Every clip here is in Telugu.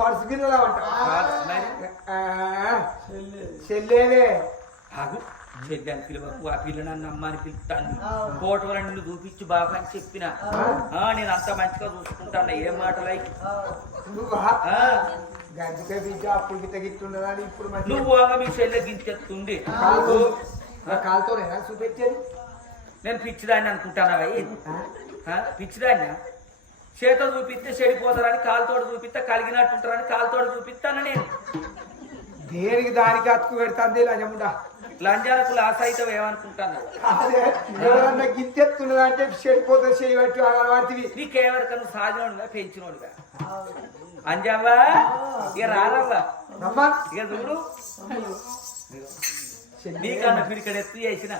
పరుసు గిన్నెలా అంట చెల్లేవే చెల్లి పిలువకు ఆ పిల్ల నన్ను అమ్మని పిలుస్తాను కోటవరం నిన్ను చూపించి బాబా అని చెప్పిన నేను అంత మంచిగా చూసుకుంటాను ఏం మాటలై గంజిక బిడ్డ అప్పుడు గిట్ట గిట్టుండదా ఇప్పుడు నువ్వు బాగా మీ చెల్లె గింతెత్తుంది కాలుతోనే చూపించేది నేను పిచ్చిదాన్ని అనుకుంటానా పిచ్చిదాన్ని చేత చూపిస్తే చెడిపోతారని కాలుతోడు చూపిస్తే కలిగినట్టుంటారని కాలుతోడు చూపిస్తాను నేను దేనికి దానికి అతుకు పెడతాంది లజముడా లంజాలకు లాస్ అయితే ఏమనుకుంటాను ఎవరన్నా గిత్తెత్తున్నదా అంటే చెడిపోతే చేయబట్టి వాటివి నీకెవరిక నువ్వు సాధినోడుగా పెంచినోడుగా అంజావా ఇక రారవ్వా ఇక చూడు నీకన్నా పిడికడ ఎత్తు చేసిన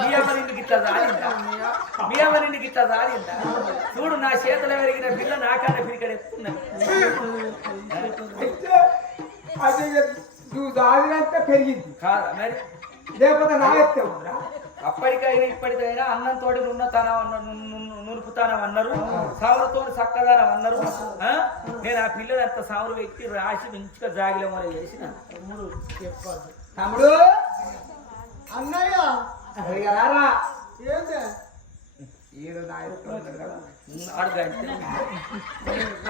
మీ ఎవరింటికి ఇట్లా రాలిందా మీ ఎవరింటికి ఇట్లా రాలిందా చూడు నా చేతులు పెరిగిన పిల్ల నాకన్నా పిడికడ ఎత్తున్నా నువ్వు దానినంతా పెరిగింది కాదా మరి లేకపోతే నా ఎత్తావు అప్పటికైనా ఇప్పటికైనా అన్నంతో నునుపుతానం అన్నారు సావులతో చక్కదానం అన్నారు నేను ఆ పిల్లలు అంత సావులు వ్యక్తి రాసి మంచిగా జాగిల మరి చేసిన తమ్ముడు అన్నయ్య రారా ఏంటి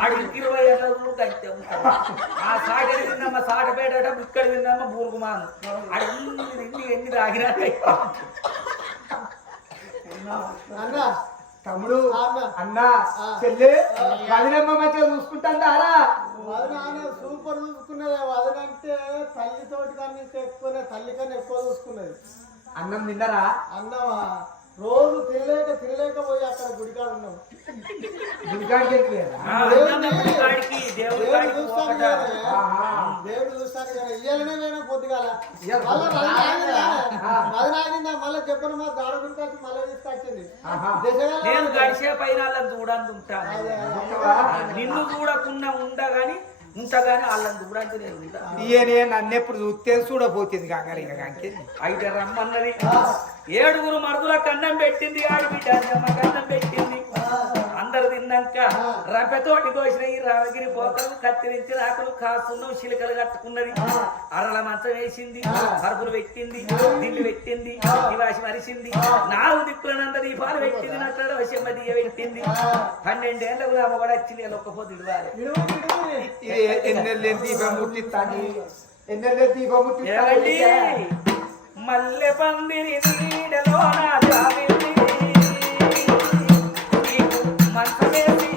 ఆడికి 20 ఏళ్ళు గంటే ఉంటాడు ఆ సాట విన్నామా సాటపేట ఇక్కడ విన్నామా బూరుగుమాను అడి ఎన్ని రాగినా అన్న తమ్ముడు అన్న చెల్లి వదినమ్మ మంచిగా చూసుకుంటారా సూపర్ చూసుకున్నది వదనంటే తల్లితోటి కన్నా ఎక్కువనే తల్లి కన్నా ఎక్కువ చూసుకున్నది అన్నం తిన్నరా అన్నమా రోజు తినలేక పోయి అక్కడ గుడికాడు ఉన్నాం దేవుడు చూస్తాను కానీ ఇయ్యాలనే పోయినా పొద్దుగాల అది నాగిందా మళ్ళీ చెప్పను మా దాడ గురించి మళ్ళీ తీసుకొచ్చింది నేను గడిచే పైన చూడని ఉంటాను నిన్ను చూడకుండా ఉండగాని వాళ్ళని చూడంటే నేను ఉంటా నన్నెప్పుడు చూస్తే చూడబోతుంది కాకరి అయితే రమ్మన్నది 7 మరుదులకు అన్నం పెట్టింది ఆడిబిడ్డ కన్నం పెట్టింది అందరు తిన్నాక రంపెతోటి కోసిన ఈ రామగిరి పోకలు కత్తిరించి ఆకులు కాస్తున్నాం శిలికలు కట్టుకున్నది అరల మంచం వేసింది పరుపులు పెట్టింది దిల్లు పెట్టింది నివాసి మరిసింది 4 దిక్కులనంత దీపాలు పెట్టింది నక్కడ వశమ్మ దియ్య పెట్టింది 12 ఏళ్ళకు రామ కూడా వచ్చింది ఒక్క పొద్దు ఇవ్వాలి ఎన్నెల్లే దీపం ముట్టిస్తాను ఎన్నెల్లే దీపం ముట్టిస్తాను మల్లె పందిరి నీడలో నా జాబిల్లి మంచమేసి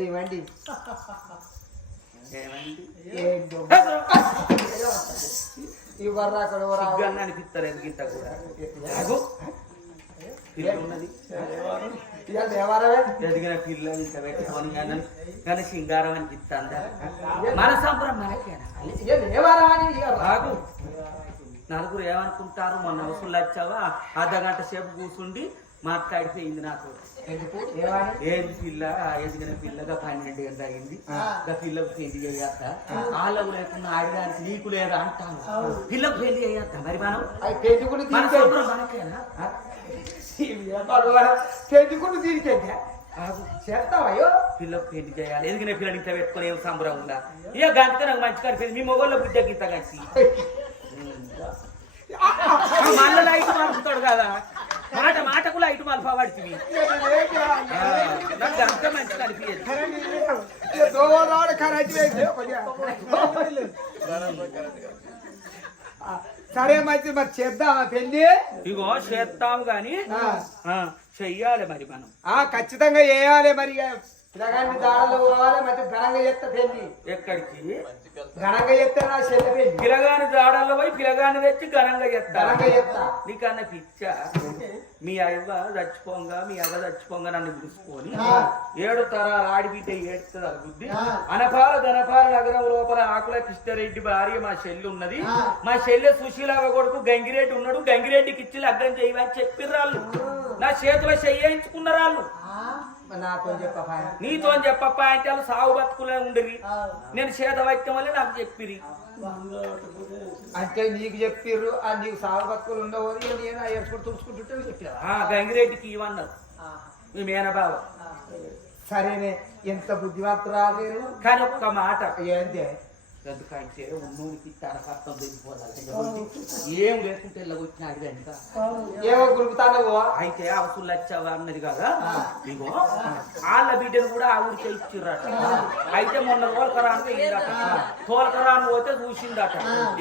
ఇవ్వండి ఏమండి ఇవ్వరు అక్కడ సిగ్గాన్ని అనిపిస్తారు ఇంత కూడా అగో, పిల్ల ఉన్నది ఎదిగిన పిల్లలు ఇంత పెట్టుకొని కానీ సింగారం అనిపిస్తుందా మన సంబరం మనకేనా ఆగు. నలుగురు ఏమనుకుంటారు మొన్న వసూలు వచ్చావా అర్ధగంట సేపు కూర్చుండి మాట్లాడిపోయింది నాకు ఏది పిల్ల ఎదిగిన పిల్లగా 12 గంటలు అయింది ఇంకా పిల్లకు పెళ్లి చేయొద్దా వాళ్ళకు లేకుండా ఆడడానికి నీకు లేదా అంటాను పిల్లకు పెళ్లి చేయొద్దా మరి మనం మన సంబరం మనకేనా పెట్టుకుని తీరికేద్దా చేస్తావయ్యో పిల్లకు పెళ్లి చేయాలి ఎదిగిన పిల్లలు ఇంట్లో పెట్టుకుని ఏం సంబరం ఉందా ఇక గంటతో నాకు మంచి కలిపి మీ మొగోళ్ళ బుద్ధ గీత కలిసి మళ్ళీ లైట్ మారుతాడు కదా మాటకు లైట్ మలుపా పడుతుంది నాకు గంట మంచి కనిపించదు సరే మంచి మరి చేద్దామా పెళ్లి ఇగో చేస్తాము గాని చెయ్యాలి మరి మనం ఖచ్చితంగా చేయాలి మరి పిల్లగాన్ని దాడలు పోవాలి మంచి ఘనంగా చేస్తా పెళ్లి ఎక్కడికి ఘనంగా చేస్తే నా చెల్లె పెళ్లి పిల్లగాని దాడల్లో పోయి పిల్లగాని తెచ్చి ఘనంగా ఘనంగా చేస్తా నీకన్నా పిచ్చా మీ అవ్వ చచ్చిపోంగా మీ అవ్వ చచ్చిపోంగా నన్ను పిలుచుకొని 7 తరాల ఆడిబిడ్డ ఏడుస్తుంది అభివృద్ధి అనపాల ధనపాల నగరం లోపల ఆకుల కృష్ణారెడ్డి భార్య మా చెల్లి ఉన్నది మా చెల్లె సుశీలవ కొడుకు గంగిరెడ్డి ఉన్నాడు గంగిరెడ్డికి ఇచ్చి లగ్నం చేయమని చెప్పిర్రాళ్ళు నా చేతిలో చెయ్యించుకున్నారాళ్ళు నీతో చెప్పప్ప అంటే వాళ్ళు సాగు బతుకులే ఉండేవి నేను చేత వైద్యం వల్ల నాకు చెప్పిరి అంటే నీకు చెప్పిర్రు నీకు సాగు బతుకులు ఉండవు నేను ఎప్పుడు తుడుచుకుంటుంటే చెప్పా గంగిరెడ్డికి ఇవన్నారు మీ మేనబావ సరేనే ఎంత బుద్ధివంతురాలు కానీ ఒక్క మాట ఏంటే ఎందుకంటే ఉన్నోనికి తరకత్వం తెలిసిపోతారు ఏం లేకుంటే వచ్చినాడు కనుక ఏమో గురుకుతానో అయితే అవసరం వచ్చావా అన్నది కదా ఇగో వాళ్ళ బిడ్డను కూడా ఆ ఊరికే ఇచ్చిర్రట అయితే మొన్న తోలకరానికి వెళ్ళిందట తోలకరాన్ని పోతే చూసిందట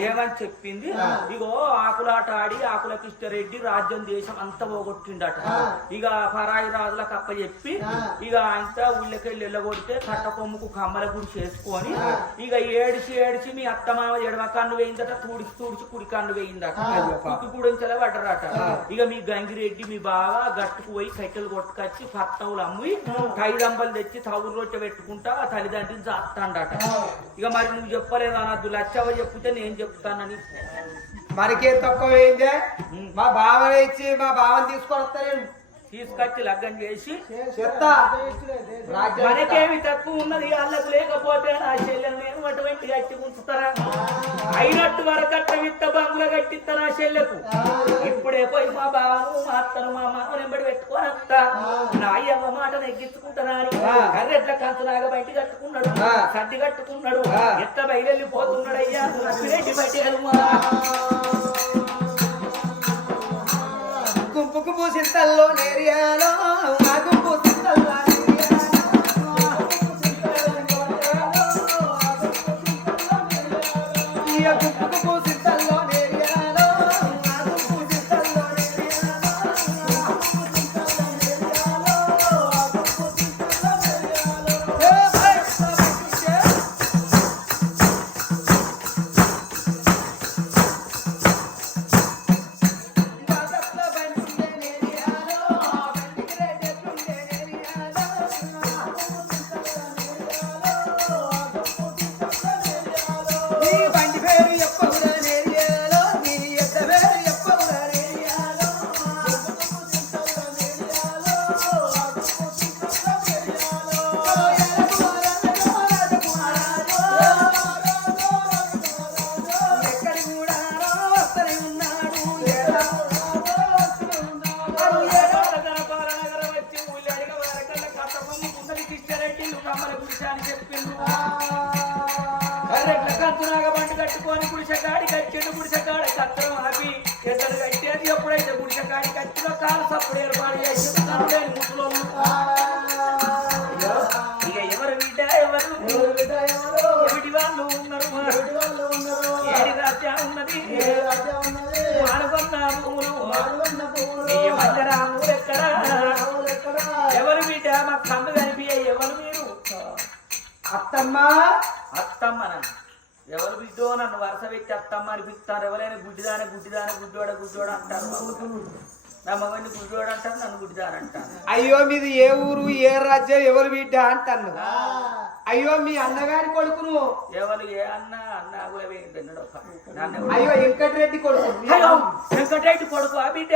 ఏమని చెప్పింది ఇగో ఆకులాట ఆడి ఆకుల కృష్ణారెడ్డి రాజ్యం దేశం అంతా పోగొట్టిండట ఇక పరాయి రాజులకు అప్ప చెప్పి ఇక అంతా ఊళ్ళకెళ్ళి వెళ్ళగొడితే కట్ట కొమ్ముకు కమ్మల గుడి చేసుకొని ఇక ఏడిచి మీ అత్తమామ ఎడమ కన్ను వేయిందట తుడిచి కుడి కన్ను వేయిందట కుక్కి గుడించలే పడ్డరట ఇక మీ గంగిరెడ్డి మీ బావ గట్టుకు పోయి కట్టెలు కొట్టుకొచ్చి పట్టవులు అమ్మి కైదంబలు తెచ్చి తవురు రొట్టె పెట్టుకుంటా తల్లిదండ్రులు చేస్తాడట ఇక మరి నువ్వు చెప్పలేదు అనద్దు లచ్చవ చెప్తే నేను చెప్తానని మనకేం తక్కువ అయిందే మా బావనే ఇచ్చి మా బావని తీసుకొని వస్తా నేను తీసుకొచ్చి లగ్గం చేసి మనకేమి తక్కువ ఉన్నది వాళ్ళకు లేకపోతే నా చెల్లెలు నేను అటువంటి కట్టి ఉంచుతారా అయినట్టు వరకట్ట విత్త బంగుల కట్టిస్తా నా చెల్లెకు ఇప్పుడే పోయి మా బావను మా అత్తను మా మామ వెంబడి పెట్టుకొని వస్తా నా అయ్యవ మాట నెగ్గించుకుంటానా కర్రెట్ల కంచులాగా బయట కట్టుకున్నాడు సర్ది కట్టుకున్నాడు ఎట్ట బయలుపోతున్నాడు అయ్యా బయట గుంపుకు పూసింతల్లో నేరియాలో ఆ గుంపు సింతల్లో గుంపుకు పూసింతల్లో నేరియాలో ఆ గుంపు సింతల్లో కట్టుకొని గుడిసెకాడి కచ్చిండు గుడిసెకాడ కత్తరం ఆపి ఎద్దరు కట్టేది ఎప్పుడైతే గుడిసెకాడి కచ్చిలో కాలు సప్పుడు ఏర్పాటు చేసి ముసలు ఇక ఎవరు బిడ్డ ఎవరు ఏమిటి వాళ్ళు ఉన్నారు ఏడి రాజ్యం ఉన్నది మానుకున్న భూములు మధ్యరాము ఎక్కడ ఎవరు బిడ్డ మాకు కందు కనిపించే ఎవరు మీరు అత్తమ్మా అత్తమ్మన ఎవరు బిడ్డో నన్ను వరుస పెట్టి అత్తమ్మ అని పిలుస్తారు. ఎవరైనా గుడ్డిదానే గుడ్డోడ అంటారు. నా మగని గుడ్డోడు అంటారు, నన్ను గుడ్డిదాని అంటారు. అయ్యో మీది ఏ ఊరు ఏ రాజ్యం ఎవరు బిడ్డ అంటాను. అయ్యో మీ అన్నగారి కొడుకును ఎవరు ఏ అన్న కూడా తిన్నాడు. అయ్యో వెంకటరెడ్డి కొడుకు. వెంకటరెడ్డి కొడుకు ఆ బిడ్డ.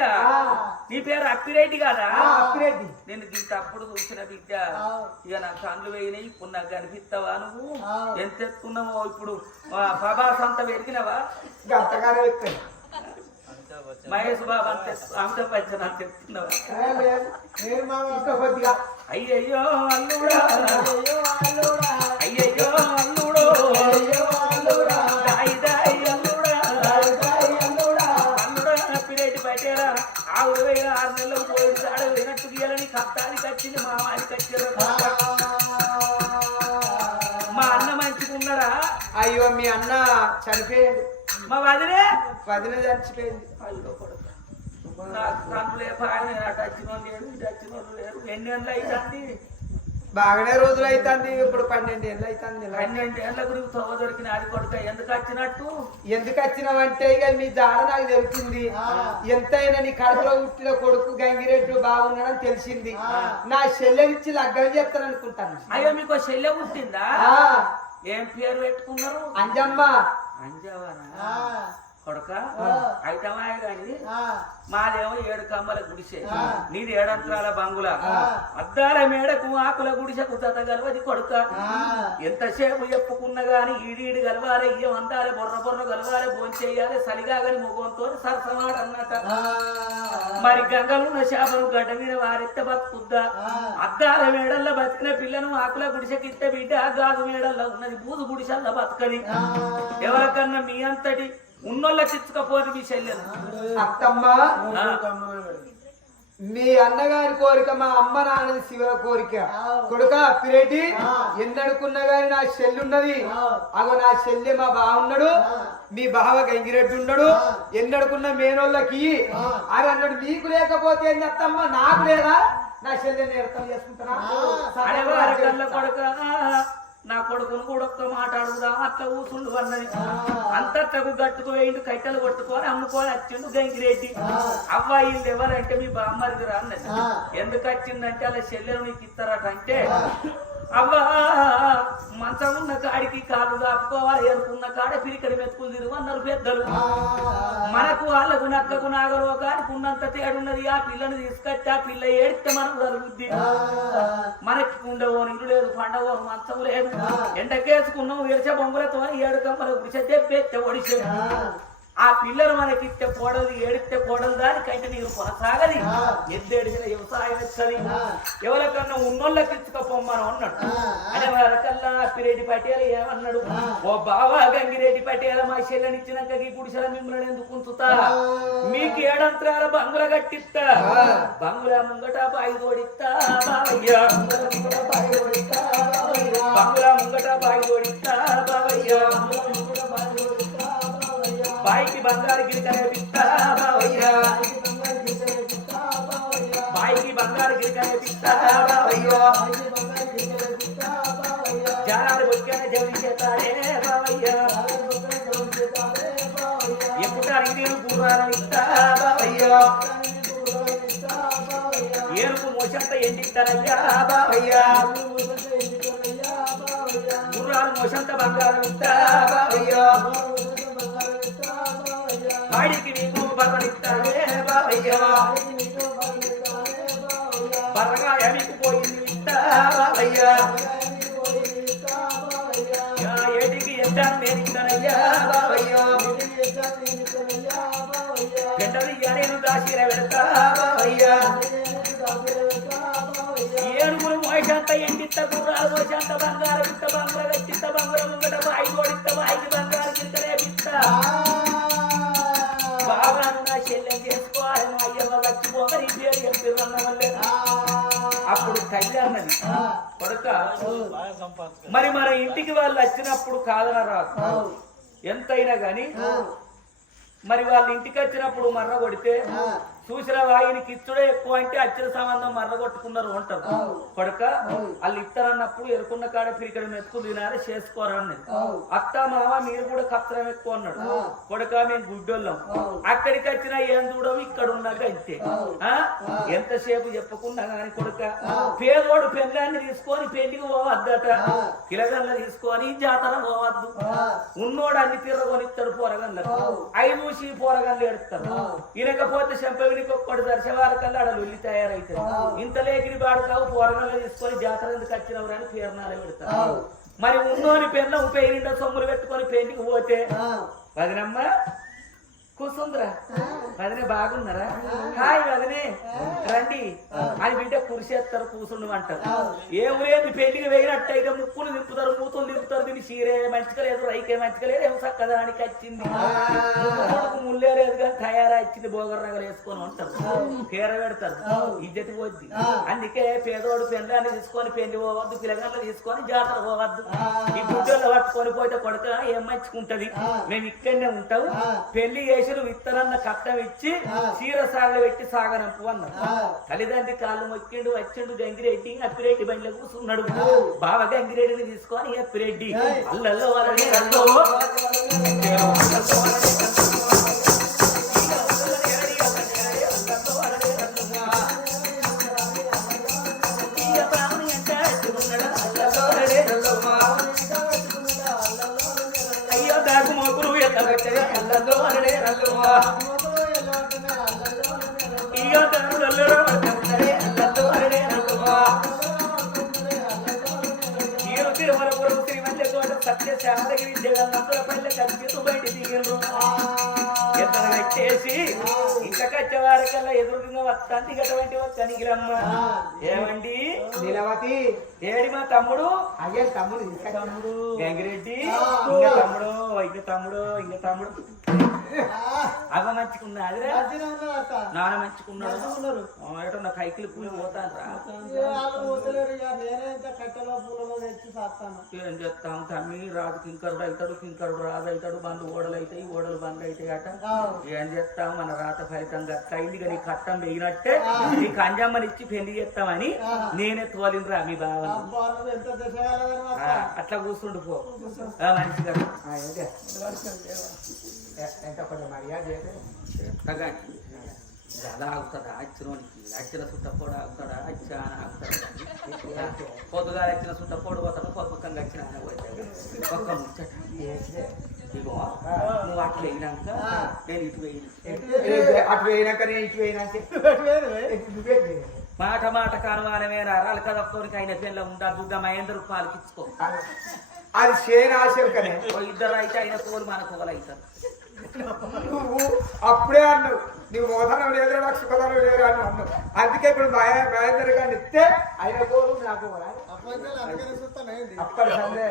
నీ పేరు అప్పిరెడ్డి కదా? అప్పిరెడ్డి. నేను ఇంత అప్పుడు చూసిన బిడ్డ. ఇక నా కళ్ళు వేయినాయి. ఇప్పుడు నాకు కనిపిస్తావా? నువ్వు ఎంత ఎత్తుకున్నావో ఇప్పుడు. ప్రభాస్ అంతా పెరిగినవా? గంతగానే ఎక్కాయి. మహేష్ బాబు అంత అమితాబ్ బచ్చన్ అంత ఎత్తుకున్నావా? కొద్దిగా అయ్యయ్యో అల్లుడా, అయ్యయ్యో అల్లుడో, అప్పిరెడ్డి పట్టేరా. ఆవిడ 6 నెలలు పోయి ఆడ పోయినట్టు గీయాలని కత్తానికి వచ్చింది. మా వారికి వచ్చారు. మా అన్న మంచిగున్నాడా? అయ్యో మీ అన్న చనిపోయాడు. మా వదిన చచ్చిపోయింది. నాకు కనులే పాడిన వచ్చిన లేరు, ఇటు వచ్చిన లేరు. ఎన్ని ఏళ్ళు అవుతుంది? బాగానే రోజులు అవుతుంది. ఇప్పుడు 12 ఏళ్ళు అవుతుంది. 12 ఏళ్ళకు నువ్వు తవ్వ దొరికిన అది కొడుక. ఎందుకు వచ్చినట్టు? ఎందుకు వచ్చినావంటే ఇక మీ జాడ నాకు తెలిసింది. ఎంతైనా నీ కడుపులో పుట్టిన కొడుకు గంగిరెడ్డి బాగున్నాడని తెలిసింది. నా చెల్లెనిచ్చి లగ్గం చేస్తాను అనుకుంటాను. అయ్యో మీకు చెల్లె పుట్టిందా? ఏం పేరు పెట్టుకున్నారు? అంజమ్మ. అంజవానా కొడుక? అయితమాయ గాని మాదేమో 7 కమ్మల గుడిసె, నీది 7 అంతరాల బంగుల. అద్దాల మేడకు ఆకుల గుడిసెకు తత గలవది కొడుక. ఎంతసేపు చెప్పుకున్నా గాని ఈడీడు గలవాలి, ఇయ్యం అందాలి, బొర్ర గలవాలి, భోంచేయాలి, సలిగాగని ముఖంతో సరసమాడు అన్నట. మరి గంగలున్న చేపను గడ్డ మీద వారెత్త బతుకుద్దా? అద్దాల మేడల్లో బతికిన పిల్లను ఆకుల గుడిసెకిత్తే బిడ్డ గాజు మేడల్లో ఉన్నది బూదు గుడిసెల్లో బతకది. ఎవరికన్నా మీ అంతటి ఉన్నోళ్ళ చిచ్చుకపోతే మీ చెల్లెలు. అత్తమ్మ మీ అన్నగారి కోరిక మా అమ్మ నాన్నది శివ కోరిక. కొడుక అప్పిరెడ్డి ఎన్నడుకున్నా గాని నా చెల్లున్నది. అగో నా చెల్లె మా బావున్నాడు, మీ బావ గంగిరెడ్డి ఉన్నాడు. ఎన్నడుకున్న మేనోళ్ళకి అని అన్నాడు. నీకు లేకపోతే ఏంది అత్తమ్మ? నాకు లేదా? నా చెల్లెని నేర్తం చేసుకుంటారా? కొడుక నా కొడుకును కూడా ఒక్క మాట అడుగుదా అట్లా కూసుండు అన్నది. అంతకు గట్టుకు వేయిండు, కట్టెలు కొట్టుకొని అమ్ముకొని వచ్చిండు గంగిరెడ్డి. అవ్వాయిలు ఎవరంటే మీ బామ్మరికి రా అన్నది. ఎందుకు వచ్చిందంటే అలా చెల్లెలు నీకు ఇస్తారట. అంటే అవ్వా మంచం ఉన్న కాడికి కాళ్ళు కాపుకోవాలి, ఎరుకున్న కాడ పిరికడి మెతుకులు తిరుగన్నారు పెద్దలు. మనకు వాళ్ళకు నక్కకు నాగలో కాడికి ఉన్నంత తేడున్నది. ఆ పిల్లని తీసుకొచ్చి ఆ పిల్ల ఏడితే మనం జరుగుద్ది. మనకి ఉండవో ఇల్లు లేదు, పండవో మంచం లేదు. ఎండకేసుకున్నాం విరిచే బొంగులతో 7 కమ్మల గుడిసె తెప్పేస్తే ఒడిసే. ఆ పిల్లలు మనకిస్తే కోడలు, ఏడిస్తే కోడలు, దానికంటే నీరు కొనసాగది. ఎద్దేడిసిన వ్యవసాయం ఎత్తది. ఎవరికన్నా ఉన్నోళ్ళకి ఇచ్చుకపోమ్మను అన్నాడు. అనే వరకల్లా అప్పిరెడ్డి పటేల ఏమన్నాడు? ఓ బావా గంగిరెడ్డి పటేల మా చెల్లెని ఇచ్చినాక ఈ గుడిసెల మిమ్మల్ని ఎందుకు ఉంచుతా? మీకు 7 అంతరాల బంగుల కట్టిస్తా. బంగుల ముంగట బాయి తోడిస్తా బావయ్య. బంగుల ముంగట బాయి తోడిస్తా బావయ్య. బాయికి బంగారు గిరికనే పిస్తా బావయ్య. బాయికి బంగారు గిరికనే పిస్తా బావయ్య. జానాలు బొక్కనే జవని చేతారే బావయ్య. ఎప్పుటానికి నేను గుర్రాలు ఇస్తా బావయ్య. ఏరుకు మోసంత ఎండిస్తానయ్యా బావయ్య. గుర్రాలు మోసంత బంగారం ఇస్తా బావయ్య. వాడికి నీకు బర్రనిస్తానే బావయ్య. బర్రగా ఎమికి పోయింది ఇస్తా బావయ్య. ఏటికి ఎత్తాను నేను ఇస్తానయ్యా బావయ్య. ఎండలు నేను దాచిర పెడతా బావయ్య. 7 మోసంత ఎండిత్త, గుర్రాలు మోసంత బంగారం ఇత్త, బంగారం ఎత్తిత్త, బంగారం ముంగట బాయి తోడిత్త, బాయికి బంగారం కిందనే పిస్తా. బాబాను నా చెల్లెం చేసుకోవాలి, మా అయ్యవ చచ్చిపోగని పేరు చెప్పిరన్న వల్లే. అప్పుడు కళ్యాణది కొడుక. మరి మన ఇంటికి వాళ్ళు వచ్చినప్పుడు కాదన రాదు ఎంతైనా గాని. మరి వాళ్ళ ఇంటికి వచ్చినప్పుడు మర్ర కొడితే చూసిన వాయినికి ఇచ్చుడే ఎక్కువ అంటే అచ్చిన సంబంధం మర్రగొట్టుకున్నారు అంటారు కొడుక వాళ్ళు ఇస్తారన్నప్పుడు ఎరుకున్న కాడ పిరికడ మెతుకు తినాలి చేసుకోరా అన్నది అత్త మామ మీరు కూడా కత్తరం ఎక్కువ అన్నాడు కొడుక మేము గుడ్డోళ్ళం అక్కడికి వచ్చినా ఏం చూడవు ఇక్కడ ఉన్నాక అంతే ఎంతసేపు చెప్పుకున్నా గాని కొడుక పేదోడు పెళ్ళాన్ని తీసుకొని పెళ్లికి పోవద్దట కిలగల్ల తీసుకొని జాతర పోవద్దు ఉన్నోడు అన్ని తిరగొనిస్తాడు పోరగన్లకు అవి చూసి పోరగన్లు ఎడుతారు ఇనకపోతే చెంపవినికి ఒక్కడు దర్శవారకల్లా అడలు వెళ్ళి తయారైతారు ఇంత లేకిని బాడుతావు పోరగన్లు తీసుకొని జాతర ఎందుకు వచ్చినవరు అని పేరునాలు పెడతారు మరి ఉన్నోని పెన్న ఉపయోగిండ సొమ్ములు పెట్టుకొని పెళ్లికి పోతే వదినమ్మ కూసుందిరా వదినే బాగున్నారా హాయ్ వదినే రండి అని బిడ్డ కురిసేస్తారు కూసుండు అంటారు ఏ ఊరేది పెళ్లికి వేయినట్టయితే ముక్కులు నింపుతారు మూతులు నింపుతారు దీన్ని చీరే మంచికలేదు రైకే మంచికలేదు ఏం చక్కదానికి వచ్చింది ముల్లే లేదు కానీ తయారా ఇచ్చింది బోగర్ నగలు వేసుకొని ఉంటారు పేర పెడతారు ఇజ్జతి పోద్ది అందుకే పేదోడు పెళ్ళాన్ని తీసుకొని పెళ్లి పోవద్దు పిల్లగాళ్ళు తీసుకొని జాతర పోవద్దు ఈ గుడ్డల్లో పట్టుకొని పోతే కొడుక ఏం మంచుకుంటది మేము ఇక్కడనే ఉంటాం పెళ్లి విత్తనన్న కట్టం ఇచ్చి చీర సాగలు పెట్టి సాగనంపు అన్నాడు తల్లిదండ్రి కాళ్ళు మొక్కిండు వచ్చిండు గంగిరెడ్డి అప్పిరెడ్డి బండిలో కూర్చున్నాడు బావ గంగిరెడ్డిని తీసుకొని అప్పిరెడ్డి అల్లల్లో వాళ్ళని అయ్యో దాకు మోకులు అల్లల్లో అరడే అల్లువా ఇయ్యో దాకు అల్లరో అల్లల్లో అరడే అల్లువా ఈయో తిరుమలపురం శ్రీమల్లెకోట సత్య శాంతగిరి జగన్నంతుల పల్లె కలిసి బయట దిగిరు ఎత్తన కట్టేసి ఇంకా కచ్చవారికల్లా ఎదురుగా వస్తాంది గటువంటి వస్తానికిరమ్మ ఏమండి నీలవతి ఏడి మా తమ్ముడు అయ్యే తమ్ముడు తమ్ముడు గంగిరెడ్డి ఇంకా తమ్ముడు ఇంకా తమ్ముడు ఇంకా తమ్ముడు అవ మంచుకున్నా అదిరే నాన్న మంచుకున్నాడు ఏటో నా కైకిలు పూలు పోతాను రా ఏం చెప్తాం తమ్మి రాజు కింకరుడు అవుతాడు కింకరుడు రాజు అవుతాడు బంధు ఓడలు అవుతాయి ఓడలు బంద్ అవుతాయి అట ఏం చేస్తాం మన రాత ఫలితంగా అయింది నీ కట్టం వేయినట్టే నీకు అంజమ్మని ఇచ్చి పెళ్లి చేస్తామని నేనే తోలిండ్రా మీ బావ అట్లా కూర్చుండు పో మంచిగా అలా ఆగుతాడా అచ్చినోనికి అచ్చిన సుట్టపోడు ఆగుతాడా అచ్చా ఆగుతాడా పొద్దుగా వచ్చిన సుట్టపోడు పోతాడు పొద్దుకంగా వచ్చిన ఒక్క ముచ్చట ఇగో నువ్వు అట్లా వేయినాక నేను ఇటు వేయినా అటు వేయినాక నేను ఇటు వేయినాక మాట మాట కానువానమే రాలి కదొక్కరికి అయిన పెళ్ళ ఉంటా దుగ్గ మహేంద్ర రూపాయలకి ఇచ్చుకో అది షేర్ ఆశలు కనే ఇద్దరు అయితే అయిన కోలు మన కోలు అవుతారు నువ్వు అప్పుడే అన్నావు నువ్వు మోదనం లేదు నాకు సుఖదనం లేదు అని అన్నావు అందుకే ఇప్పుడు మహేందర్ గారిని ఇస్తే అయిన కోలు నాకు అప్పటి సందే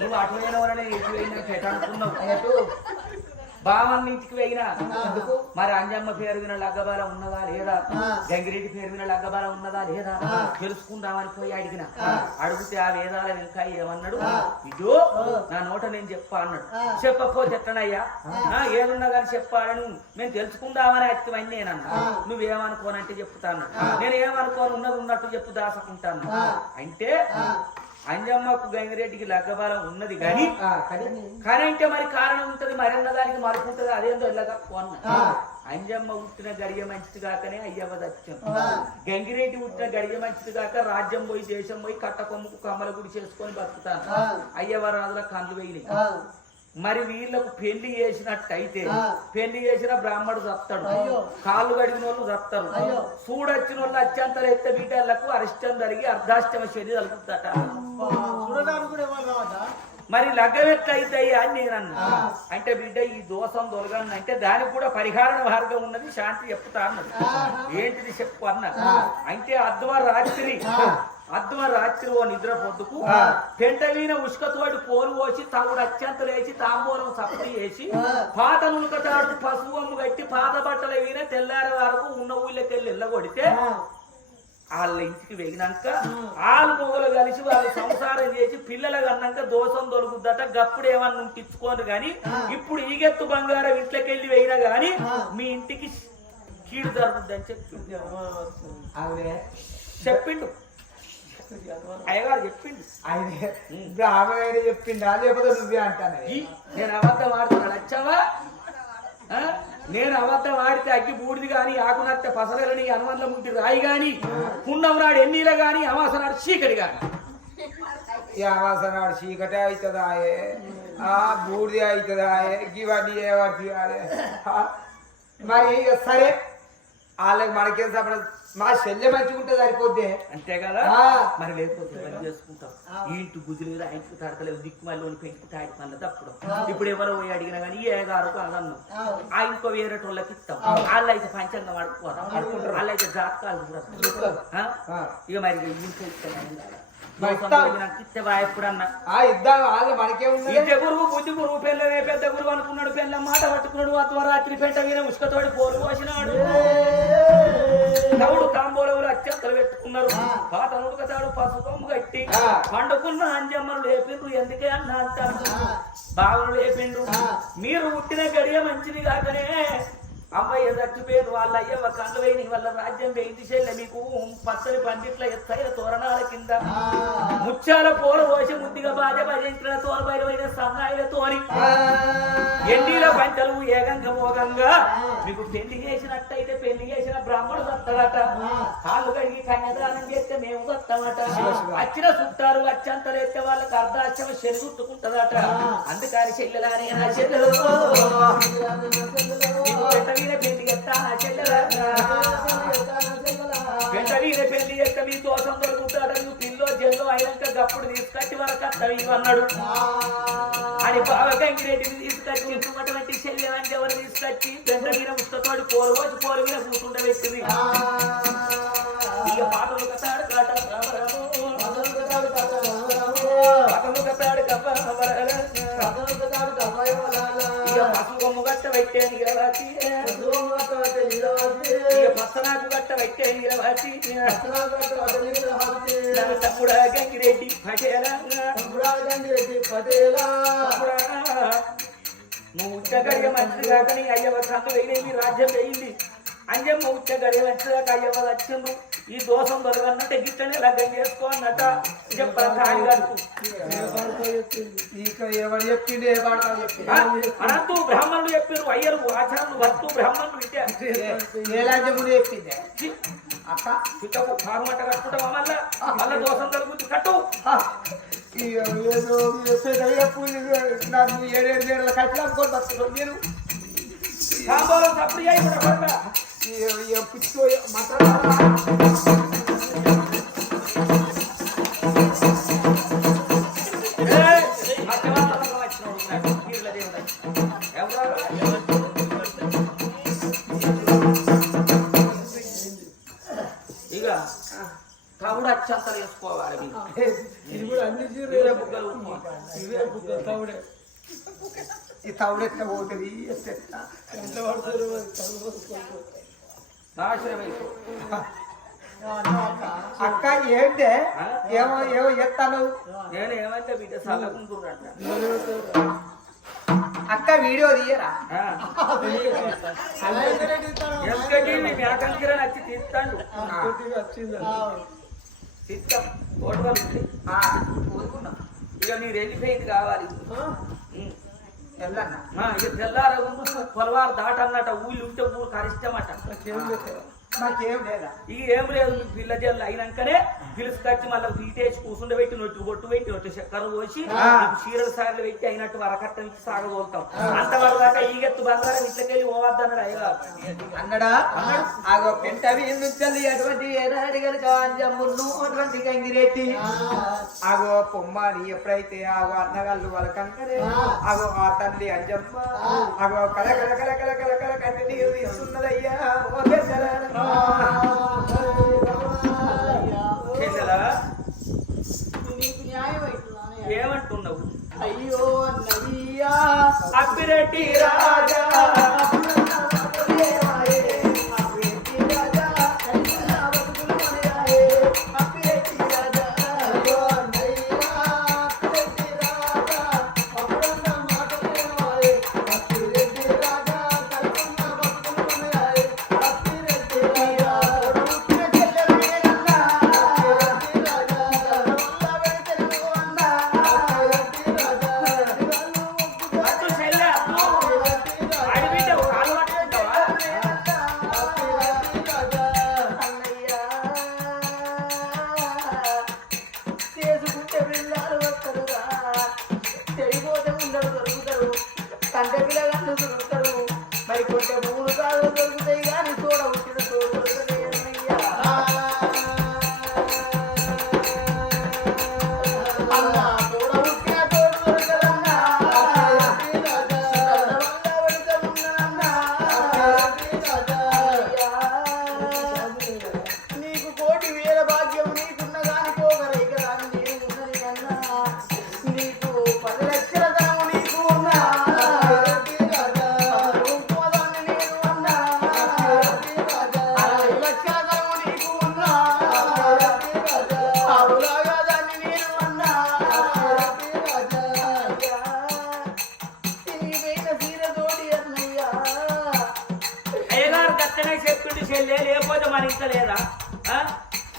నువ్వు అటు వేయిన వలనే ఇటు వేయినా పెట్టనుకున్నావు బావన్న ఇంటికి వేయినా మరి అంజమ్మ పేరు విన లగ్గబాల ఉన్నదా లేదా గంగిరెడ్డి పేరు విన లగ్గబాల ఉన్నదా లేదా తెలుసుకుందామని పోయి అడిగిన అడిగితే ఆ వేదాల ఇంకా ఏమన్నాడు ఇదో నా నోట నేను చెప్పా అన్నాడు చెప్పకపోతే ఎట్లనయ్యా ఏదున్నా కానీ చెప్పాలని మేము తెలుసుకుందామని అత్తివన్నీ నేనన్నా నువ్వేమనుకోనంటే చెప్తాను నేను ఏమనుకోను ఉన్నది ఉన్నట్టు చెప్పు దాసకుంటాను అంటే అంజమ్మకు గంగిరెడ్డికి లగ్గబాలం ఉన్నది కానీ అంటే మరి కారణం ఉంటది మరన్న దానికి మరపు ఉంటది అదేందో ఇలాగా అన్న అంజమ్మ పుట్టిన గడియ మంచిది కాకనే అయ్యవ్వ దచ్చం గంగిరెడ్డి పుట్టిన గడియ మంచిది కాక రాజ్యం పోయి దేశం పోయి కట్ట కొమ్ముకు కమ్మల గుడి చేసుకొని బతుకుతాను అయ్యవ్వ రాజుల కళ్ళు వేయలే మరి వీళ్ళకు పెళ్లి చేసినట్టయితే పెళ్లి చేసిన బ్రాహ్మడు చస్తాడు కాళ్ళు కడిగిన వాళ్ళు చస్తారు చూడొచ్చిన వాళ్ళు అత్యంతలు ఎత్తే బిడ్డలకు అరిష్టం జరిగి అర్ధాష్టమ శని తలుపుతాట మరి లగ్గమెట్లయితాయి అని నేను అన్నా అంటే బిడ్డ ఈ దోషం దొరకను అంటే దానికి కూడా పరిహార మార్గం ఉన్నది శాంతి చెప్తా అన్నది ఏంటిది చెప్పు అన్న అంటే అర్ధరాత్రి ఓ నిద్ర పొద్దుకు పెంట వీణ ఉష్కతోటి పోలు పోసి తగుడు అత్యంతలు వేసి తాంబూలం సప్తి వేసి పాత నులకతాడు పసుపు కట్టి పాత బట్టల వీణ తెల్లారి వరకు ఉన్న ఊళ్ళకెళ్ళి వెళ్ళగొడితే వాళ్ళ ఇంటికి వెళ్ళినాక వాళ్ళు మొగలు కలిసి వాళ్ళు సంసారం చేసి పిల్లలు అన్నాక దోషం దొరుకుద్దట గప్పుడు ఏమన్నా ఉంటిచ్చుకోను గాని ఇప్పుడు ఈగెత్తు బంగారం ఇంట్లోకి వెళ్ళి వేయినా గాని మీ ఇంటికి కీడు జరుగుద్దని చెప్పిండు అయ్యగారు చెప్పిండు ఆయన చెప్పిండా లేకపోతే నువ్వే అంటాను నేను అబద్ధం ఆడుతున్నాను వచ్చావా నేను అబద్ధం ఆడితే అగ్గి బూడిది గాని ఆకునత్తే పసరని అనుమతుల ముట్టి రాయి గాని పుణ్యం నాడు ఎన్నీల గాని అమాస నాడు చీకటి గాని అమాస నాడు చీకటే అవుతుందా ఆ బూడిది అవుతుందా ఇవన్నీ ఏమవుతుంది మరి సరే వాళ్ళకి మనకేం సంబంధం మా శల్య మంచిగుంటే సరిపోద్ది అంతే కదా మరి లేకపోతే పని చేసుకుంటాం ఈ ఇంటి గుజులు ఆ ఇంటికి తడతలేవు దిక్కు మళ్ళీ పెంచుకు తాడి పనులు తప్పడం ఇప్పుడు ఎవరో పోయి అడిగినా కానీ ఏ గారు అదన్నాం ఆ ఇంకో వేరే వాళ్ళకి ఇస్తాం వాళ్ళు అయితే పంచంగా వాడుకోవాలి వాళ్ళు అయితే జాతకాలు కూడా ఇక మరి ఇంట్లో ఇస్తాం ఎప్పుడన్నా ఇద్దాం వాళ్ళు మనకేముంది ఇంటి గురువు బుద్ధి గురువు పెళ్ళమే పెద్ద గురువు అనుకున్నాడు పెళ్ళ మాట పట్టుకున్నాడు అత్వరాత్రి పెంట మీద ఉసుకతోటి పోలు పోసినాడు తవుడు కాంబోలవులు అత్యంతలు పెట్టుకున్నారు పాత ఉడకతాడు పసుకొమ్ము కట్టి పండుకున్న అంజమ్మలు లేపిండు ఎందుకే అన్న అంటారు బావలు లేపిండు మీరు పుట్టిన గడియ మంచిది కాకనే అమ్మయ్య చచ్చిపోయింది వాళ్ళ అయ్యవ కళ్ళు వేయి వాళ్ళ రాజ్యం వేయింది చెల్లె మీకు పచ్చని పందిట్ల ఎత్తైన తోరణాల కింద ముత్యాల పోలు పోసి ముద్దిగా బాజ భజించిన తోరబైరమైన సన్నాయిలతోని ఎండీల పంటలు ఏగంగా మోగంగా మీకు పెళ్లి చేసినట్టయితే పెళ్లి చేసిన బ్రాహ్మణుడు వస్తాడట కాళ్ళు కడిగి కన్యాదానం చేస్తే మేము వస్తామట వచ్చిన చుట్టారు వచ్చంతలు ఎత్తే వాళ్ళకి అర్ధాశ్రమ శని చుట్టుకుంటదట అందుకని చెల్లెలానే నా చెల్లెలు పెళ్లి పెళ్లి చేస్తే మీ దోషం దొరుకుతాడు నువ్వు పిల్లో జల్లో అయినాక గప్పుడు తీసుకొచ్చి వరకు అన్నాడు అని బాగా గంగిరెడ్డిని తీసుకొచ్చి అటువంటి శల్యం అంటే ఎవరు తీసుకొచ్చి పెద్ద మీద ముస్తతోటి పోరు వచ్చి పోరు మీద కూర్చుంటే పెట్టింది ఇక పాటలు కట్టాడు పాటలు కట్టాడు పసుగొమ్ము గట్ట పెట్టే నిలవాచి పచ్చనాకు గట్ట పెట్టే నిలవాచి తమ్ముడా గంగిరెడ్డి పటేలా నువ్వు ఉచ్చగడియ మంచిది కాక నీ అయ్యవ కన్ను వేయలేమి రాజ్యం వేయింది అంజమ్మ ఉచ్చగడియ మంచిదాక అయ్యవ వచ్చిండు ఈ దోషం దొరకన్నట్టే గిట్టనే లగ్గం చేసుకో అన్నట చెప్పాలి కాని కడుపు అనంతు బ్రాహ్మణులు చెప్పారు అయ్యరు ఆచారాలు వస్తు బ్రాహ్మణులు చెప్పింది అక్క పిట్టకు కారుమంట కట్టుకుంటావా మళ్ళా మళ్ళా దోషం దొరుకుతుంది కట్టు నాకు 7 ఏళ్ళ కట్టి అనుకోని బతుకుతాను నేను కాంబోలం తప్పుడు పుచ్చుకో ఇక తవుడు అచ్చంతలు వేసుకోవాలి ఇది కూడా అన్ని తవుడే ఈ తవుడెట్ట పోతుంది అక్క ఏంటే ఏమో ఏమో చెప్తాను నేను ఏమైతే బిడ్డ చల్లకుంటున్నట్ట అక్క వీడియో తీయరా మేకంకిర నచ్చి తీస్తాడు తీస్తాం ఓటువల్ ఇక మీరు వెళ్ళిపోయింది కావాలి ఇక తెల్లార పొలవారు దాటన్నట ఊళ్ళు ఉంటే ఊరు కరిష్టమట మాకేం లేదా ఇక ఏం లేదు పిల్ల జల్లు అయినాకనే పిలుసుకొచ్చి మళ్ళీ తీటేసి కూసుండబెట్టి నొట్టు బొట్టు పెట్టి నొట్టు చక్కెర పోసి చీరలు సార్లు పెట్టి అయినట్టు వరకట్టం ఇచ్చి సాగబోతాం అంతవరకు దాకా ఈగెత్తు బంగారం ఇట్లకెళ్ళి పోవద్దన్నాడు అయ్యా అన్నడా ఆగో పెంటవి నుంచి అటువంటి అంజమ్మును అటువంటి గంగిరెట్టి ఆగో పొమ్మని ఎప్పుడైతే ఆగో అన్నగాళ్ళు వాళ్ళ కంకరే ఆగో ఆ తల్లి అంజమ్మ ఆగో కల కల కల కల కల కల కంటి నీరు తీస్తున్నదయ్యా ఏమంటున్నావు అయ్యో నయ్యా అప్పిరెడ్డి రాజా చెల్లె లేకపోతే మన ఇంట్లో లేదా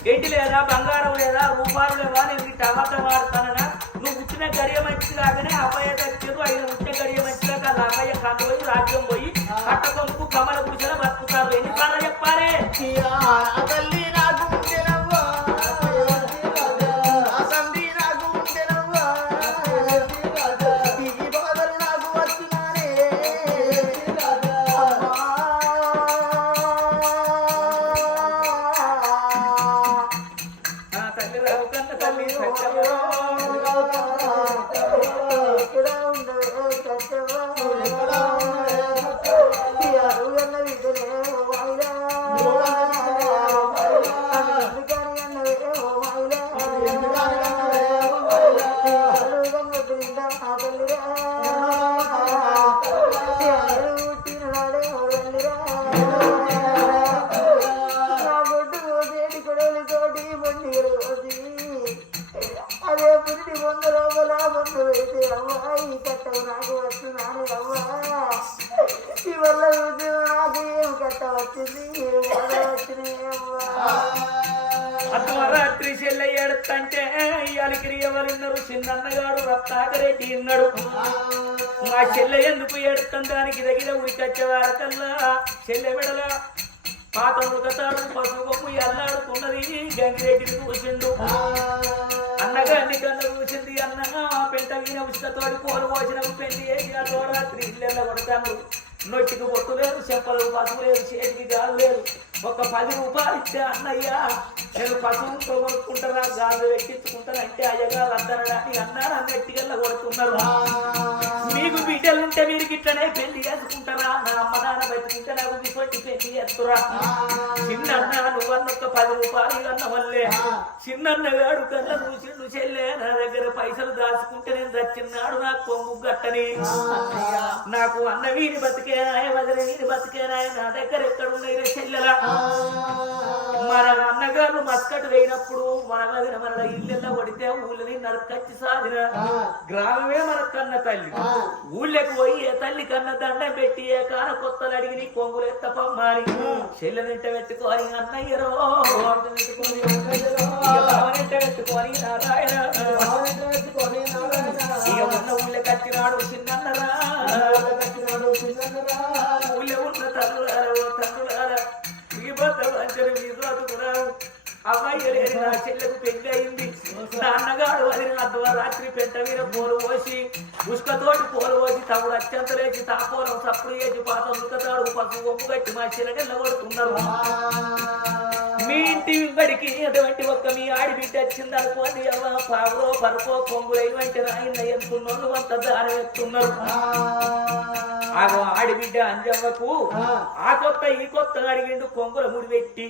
గడ్డి లేదా బంగారం లేదా రూపాయలు లేవా నేను ఇట్లా అబద్ధం ఆడుతానన్నా నువ్వు పుట్టిన గడియ మంచిది కాగానే అబ్బాయి తెచ్చారు ఆయన పుట్టిన గడియ మంచిగా కాదు అబ్బాయి కందు పోయి రాజ్యం పోయి కట్ట కొమ్ముకు కమల పురుషులు బతుకుతారు ఎన్ని పాటలు చెప్పాలి తల్లి నాకు ఉంటేనవ్వా తండ్రి నాకు ఉంటేనవ్వా ఈ బాధలు నాకు వస్తున్నానే తల్లి రావు కన్న తల్లి సత్యమో అదే పుట్టి 100 రూపాయల ముందు అయితే అమ్మాయి కట్టవు నాకు వస్తున్నాను అమ్మా ఈ వల్ల ఉద్యోగం నాకు ఏం కట్ట వచ్చింది వచ్చినాయి అమ్మా అర్ధరాత్రి చెల్లె ఏడుతంటే ఇయాలకి ఎవరున్నారు చిన్నన్నగాడు రత్నాకరెడ్డి ఉన్నాడు మా చెల్లె ఎందుకు ఏడుతాం దానికి దగ్గర ఉరికొచ్చే వారకల్లా చెల్లె విడల పాత ఉడకతాడు పసుపు కొమ్ము ఎల్లాడుతున్నది గంగిరెడ్డిని చూసిండు అన్నగారిని కన్న చూసింది అన్న పెంట వీణ ఉచితతోటి పోలు పోసిన పెళ్లి చేసి ఆ తోరాత్రి ఇళ్ళ కొడతాను నొట్టికి పొట్టు లేదు చెప్పలు పసుపు లేదు చేతికి గాలు లేదు ఒక 10 రూపాయలు ఇస్తే అన్నయ్య నేను పశువుతో కొనుక్కుంటారా గాజు ఎక్కించుకుంటానంటే అయ్యగారు అద్దనడానికి అన్నారు అన్నట్టిగల్లా కొడుతున్నారు మీకు బిడ్డలుంటే మీరు గిట్లనే పెళ్లి చేసుకుంటారా నా అమ్మ నాన్న బతుకుంటే నాకు ఇటువంటి పెళ్లి చేస్తురా చిన్నన్న నువ్వన్న ఒక 10 రూపాయలు అన్న వల్లే చిన్నన్నగాడు కన్నా చూసిండు చెల్లె నా దగ్గర పైసలు దాచుకుంటే నేను దచ్చిన్నాడు నాకు పొంగు గట్టని నాకు అన్న వీని బతికేనాయ వదిలి వీని బతికేనాయ నా దగ్గర ఎక్కడున్నాయి చెల్లెలా మన అన్నగారు మస్కట్ వేయినప్పుడు మన వదిన మన ఇల్లెల్లా కొడితే ఊళ్ళని నరకచ్చి సాధిన గ్రామమే మన కన్న తల్లి ఊళ్ళకి పోయి ఏ తల్లి కన్న దండం పెట్టి ఏ కాన కొత్తలు అడిగి నీ కొంగులు ఎత్తపమ్మారి చెల్లెనింట పెట్టుకొని అన్నయ్యరో భావనింట పెట్టుకొని నారాయణ ఇక ఉన్న ఊళ్ళకి కట్టినాడు చిన్నన్నరా ఊళ్ళో ఉన్న తల్లులారా ఈ భర్త వంచరు మీ బతుకురావు అమ్మాయి లేని నా చెల్లెకు పెళ్లి అయింది నా అన్నగాడు వదిలిన అర్ధరాత్రి పెంట మీద పోలు పోసి ఉసుకతోటి పోలు పోసి తమ్ముడు అత్యంతలేసి తాపోలం సప్పుడు చేసి పాత ఉసుకతాడు పసుపు ఒప్పు కట్టి మా చెల్లె కొడుతున్నారు మీ ఇంటి బడికి అటువంటి ఒక్క మీ ఆడిబిడ్డ వచ్చింది అనుకోండి అవ్వ పావులో పరుపో కొంగులు ఇవంటి రాయిన ఎంతున్నోళ్ళు అంత దారి ఎత్తున్నారు ఆడిబిడ్డ అంజవ్వకు ఆ కొత్త ఈ కొత్త అడిగిండు కొంగుల ముడి పెట్టి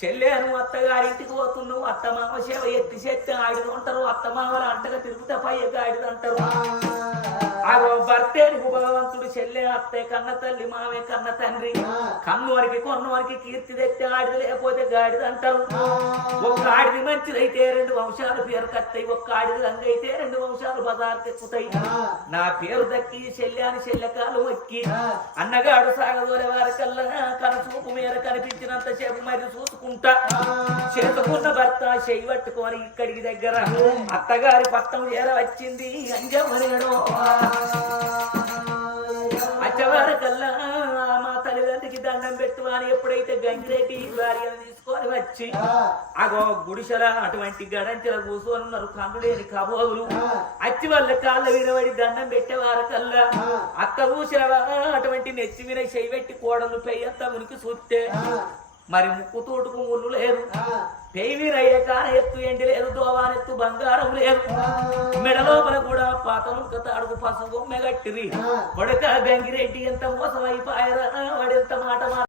చెల్లెను అత్తగారింటికి పోతున్నావు అత్తమామ సేవ ఎత్తి చేస్తే ఆడిది అంటారు అత్తమామల అంటగా తిరుగుతా పయ్యగా ఆడిది అంటారు భర్తేనికి భగవంతుడు చెల్లె అత్తే కన్న తల్లి మావే కన్న తండ్రి కన్ను వరకు కొన్ను వరకు కీర్తి తెస్తే ఆడిది లేకపోతే గాడిది అంటారు ఒక్క ఆడిది మంచిదైతే 2 వంశాలు పేరు కత్తాయి ఒక్క ఆడిది రంగైతే 2 వంశాలు బజార్కి ఎక్కుతాయి నా పేరు దక్కి చెల్లె అని చెల్లెకాలు ఎక్కి అన్నగాడు సాగదోలే వారికల్లా కనచూపు మేర కనిపించినంత సేపు మరి చూసుకుంటా చేసుకున్న భర్త చెయ్యి పట్టుకొని ఇక్కడికి దగ్గర అత్తగారి పట్టం చేర వచ్చింది అంజమనేడు అచ్చవారకల్లా మా తల్లిదండ్రికి దండం పెట్టు అని ఎప్పుడైతే గంగిరెడ్డి భార్యను తీసుకొని వచ్చి అగో గుడిసెల అటువంటి గడంచెల కూర్చొని ఉన్నారు కందులేని కబోదులు అచ్చి వాళ్ళ కాళ్ళ వినబడి దండం పెట్టేవారకల్లా అక్క కూర్చొని అటువంటి నెచ్చి విన చెయ్యి పెట్టి కోడలు పెయ్యంతా మునికి చూస్తే మరి ముక్కు తోటుకు ముళ్ళు లేదు పెయివీరయ్యే కాన ఎత్తు ఎండి లేదు దోవానెత్తు బంగారం లేదు మెడలోపల కూడా పాతముక తాడుకు పసుపు మెగట్టిరి కొడక గంగిరెడ్డి ఎంత మోసమైపోయారా వాడెంత మాట